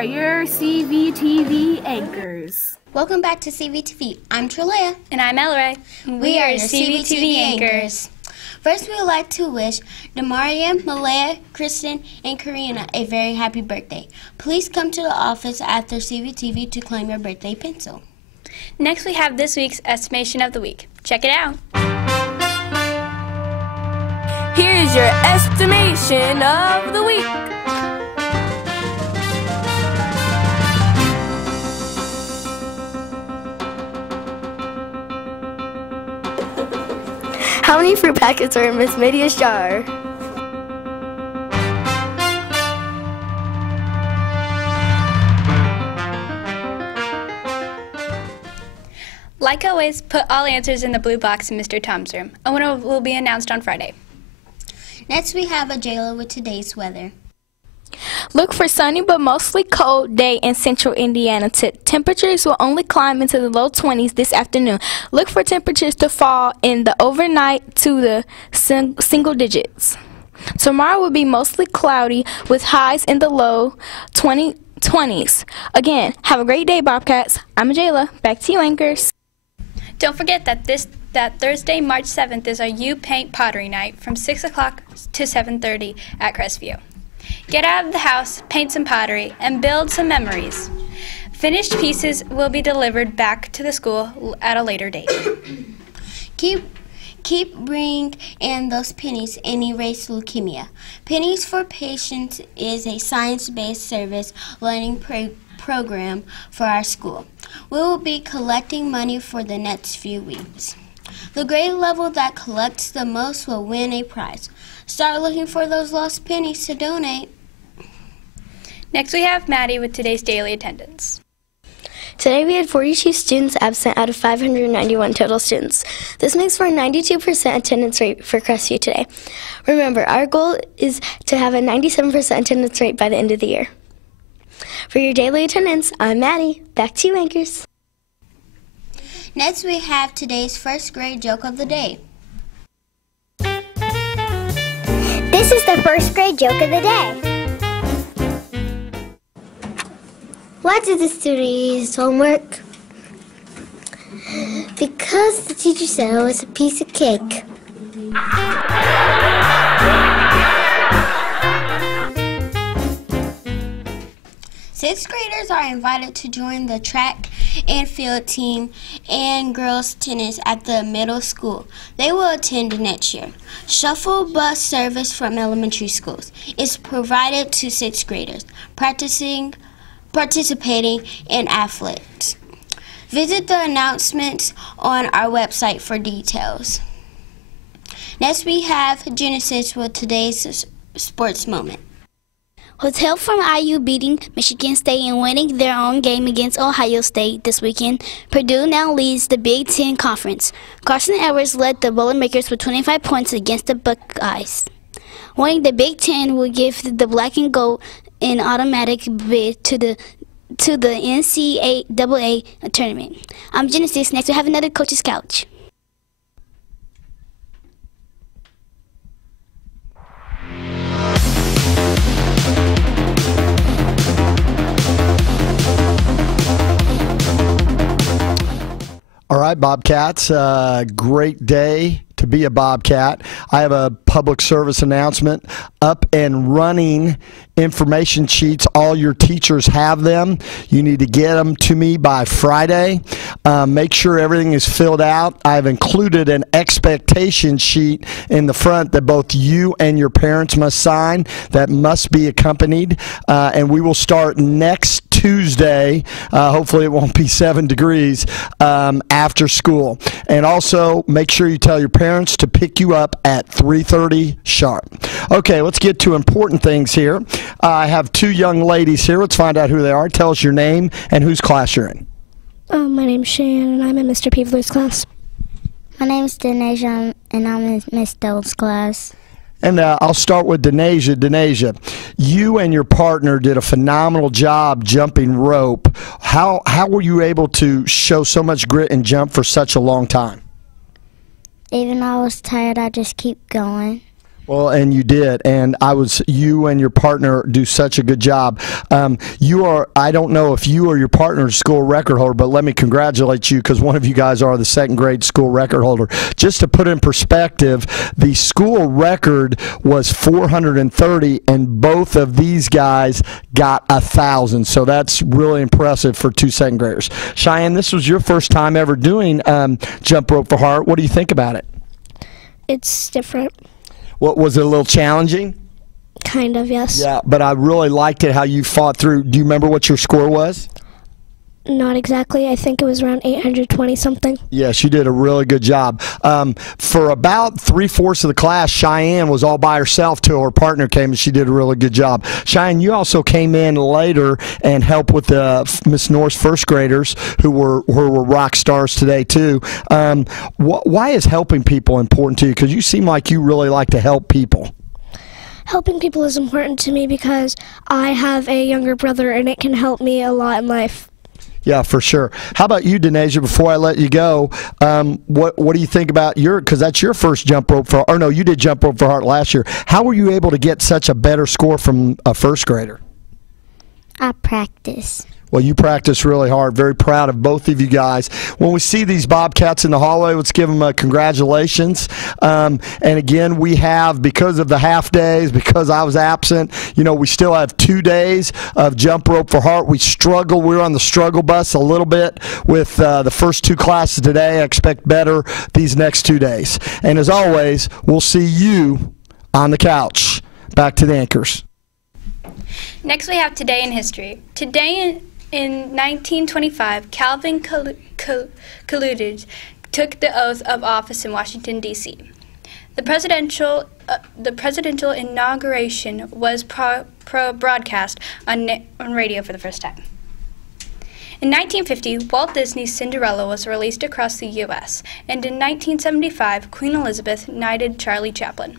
are your CVTV anchors. Welcome back to CVTV. I'm Trelea. And I'm Ellery. We are your CVTV anchors. First, we would like to wish Demaria, Malaya, Kristen, and Karina a very happy birthday. Please come to the office after CVTV to claim your birthday pencil. Next, we have this week's estimation of the week. Check it out. Here's your estimation of the week. How many fruit packets are in Miss Media's jar? Like always, put all answers in the blue box in Mr. Tom's room. A winner will be announced on Friday. Next, we have a Jayla with today's weather. Look for sunny but mostly cold day in central Indiana. Temperatures will only climb into the low 20s this afternoon. Look for temperatures to fall in the overnight to the single digits. Tomorrow will be mostly cloudy with highs in the low 20s. Again, have a great day, Bobcats. I'm Jayla. Back to you, anchors. Don't forget that Thursday, March 7th is our You Paint Pottery Night from 6 o'clock to 7:30 at Crestview. Get out of the house, paint some pottery, and build some memories. Finished pieces will be delivered back to the school at a later date. Keep bringing in those pennies and erase leukemia. Pennies for Patients is a science-based service learning program for our school. We will be collecting money for the next few weeks. The grade level that collects the most will win a prize. Start looking for those lost pennies to donate. Next, we have Maddie with today's daily attendance. Today we had 42 students absent out of 591 total students. This makes for a 92% attendance rate for Crestview today. Remember, our goal is to have a 97% attendance rate by the end of the year. For your daily attendance, I'm Maddie. Back to you, anchors. Next, we have today's first grade joke of the day. This is the first grade joke of the day. Why did the student eat his homework? Because the teacher said it was a piece of cake. Sixth graders are invited to join the track and field team and girls tennis at the middle school. They will attend next year. Shuttle bus service from elementary schools is provided to sixth graders participating in athletics. Visit the announcements on our website for details. Next, we have Genesis with today's sports moment. Was help from IU beating Michigan State and winning their own game against Ohio State this weekend. Purdue now leads the Big Ten Conference. Carson Edwards led the Boilermakers with 25 points against the Buckeyes. Winning the Big Ten will give the Black and Gold an automatic bid to the NCAA tournament. I'm Genesis. Next, we have another Coach's Couch. All right, Bobcats, great day to be a Bobcat. I have a public service announcement. Up and running information sheets. All your teachers have them. You need to get them to me by Friday. Make sure everything is filled out. I've included an expectation sheet in the front that both you and your parents must sign. That must be accompanied. And we will start next Tuesday. Hopefully it won't be 7 degrees after school. And also make sure you tell your parents to pick you up at 3:30 sharp. Okay, let's get to important things here. I have two young ladies here. Let's find out who they are. Tell us your name and whose class you're in. My name's Shannon, and I'm in Mr. Peevler's class. My name's Denasia, and I'm in Miss Dole's class. And I'll start with Denasia. Denasia, you and your partner did a phenomenal job jumping rope. How were you able to show so much grit and jump for such a long time? Even though I was tired, I just keep going. Well, and you did, and you and your partner do such a good job. I don't know if you or your partner is school record holder, but let me congratulate you because one of you guys are the second grade school record holder. Just to put in perspective, the school record was 430, and both of these guys got 1,000. So that's really impressive for two second graders. Cheyenne, this was your first time ever doing jump rope for heart. What do you think about it? It's different. What, was it a little challenging? Kind of, yes. Yeah, but I really liked it how you fought through. Do you remember what your score was? Not exactly. I think it was around 820 something. Yes, you did a really good job. For about 3/4 of the class, Cheyenne was all by herself till her partner came, and she did a really good job. Cheyenne, you also came in later and helped with Miss North's first graders who were rock stars today too. Why is helping people important to you? Because you seem like you really like to help people. Helping people is important to me because I have a younger brother, and it can help me a lot in life. Yeah, for sure. How about you, Denasia, before I let you go, what do you think about because that's your first jump rope for, or no, you did jump rope for heart last year. How were you able to get such a better score from a first grader? I practice. Well, you practice really hard. Very proud of both of you guys. When we see these Bobcats in the hallway, let's give them a congratulations. And again, we have, because of the half days, because I was absent, we still have 2 days of jump rope for heart. We struggle. We're on the struggle bus a little bit with the first 2 classes today. I expect better these next 2 days. And as always, we'll see you on the couch. Back to the anchors. Next, we have Today in History. Today in 1925, Calvin Coolidge took the oath of office in Washington, D.C. The presidential inauguration was broadcast on radio for the first time. In 1950, Walt Disney's Cinderella was released across the U.S., and in 1975, Queen Elizabeth knighted Charlie Chaplin.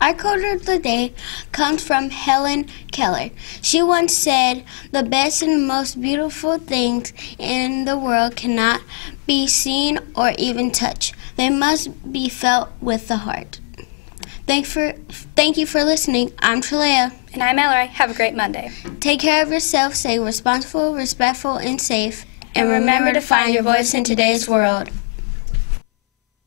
Our quote of the day comes from Helen Keller. She once said, "The best and most beautiful things in the world cannot be seen or even touched. They must be felt with the heart." Thank you for listening. I'm Trelea. And I'm Ellery. Have a great Monday. Take care of yourself, stay responsible, respectful, and safe. And remember to find your voice in today's world.